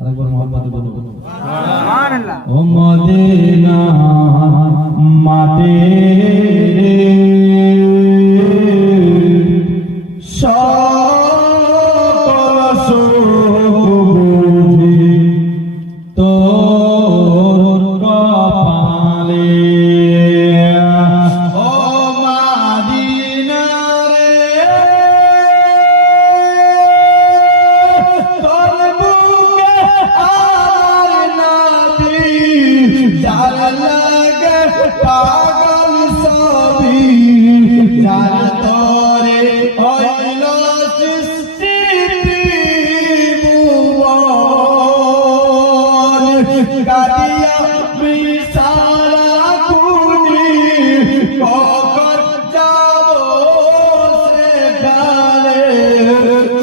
আরেকবার মোহাম্মদ বলো সুবহানাল্লাহ। ও মদিনা মাটি সকল সুখ বুঝি তোর কপালে। ও মদিনা রে তোর বুকে আমার নবী যার লাগে পাগল সবই যার তোরে হইল সৃষ্টি ভুবন কাটিয়া বিশালা কুনি কখন যাব সেখানে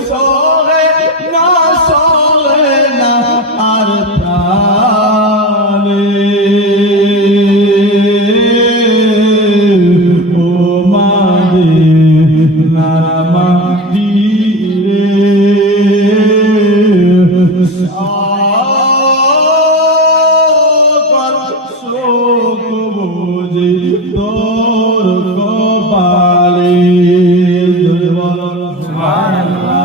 সহে না আর প্রাণে। ও মদিনার মাটি রে সকল সুখ বুঝি তোর কপালে। সুবহানাল্লাহ।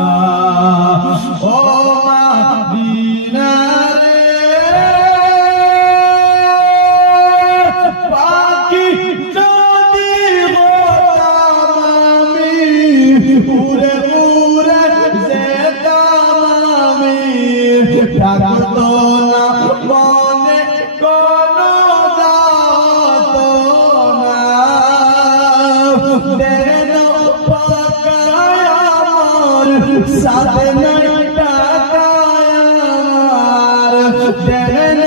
ও মদিনা রে পাখি যদি হতাম আমি উড়ে উড়ে যেতাম আমি থাকতো না মনে কোনো যাত না দেন পাকায় আমার সাথে নাই টাকায় আমার দেন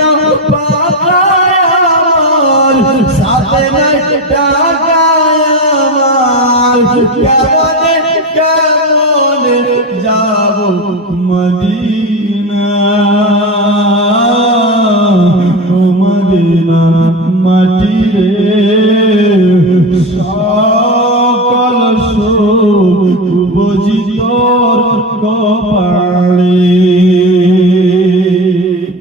পাকায় আমার সাথে নাই টাকায় আমার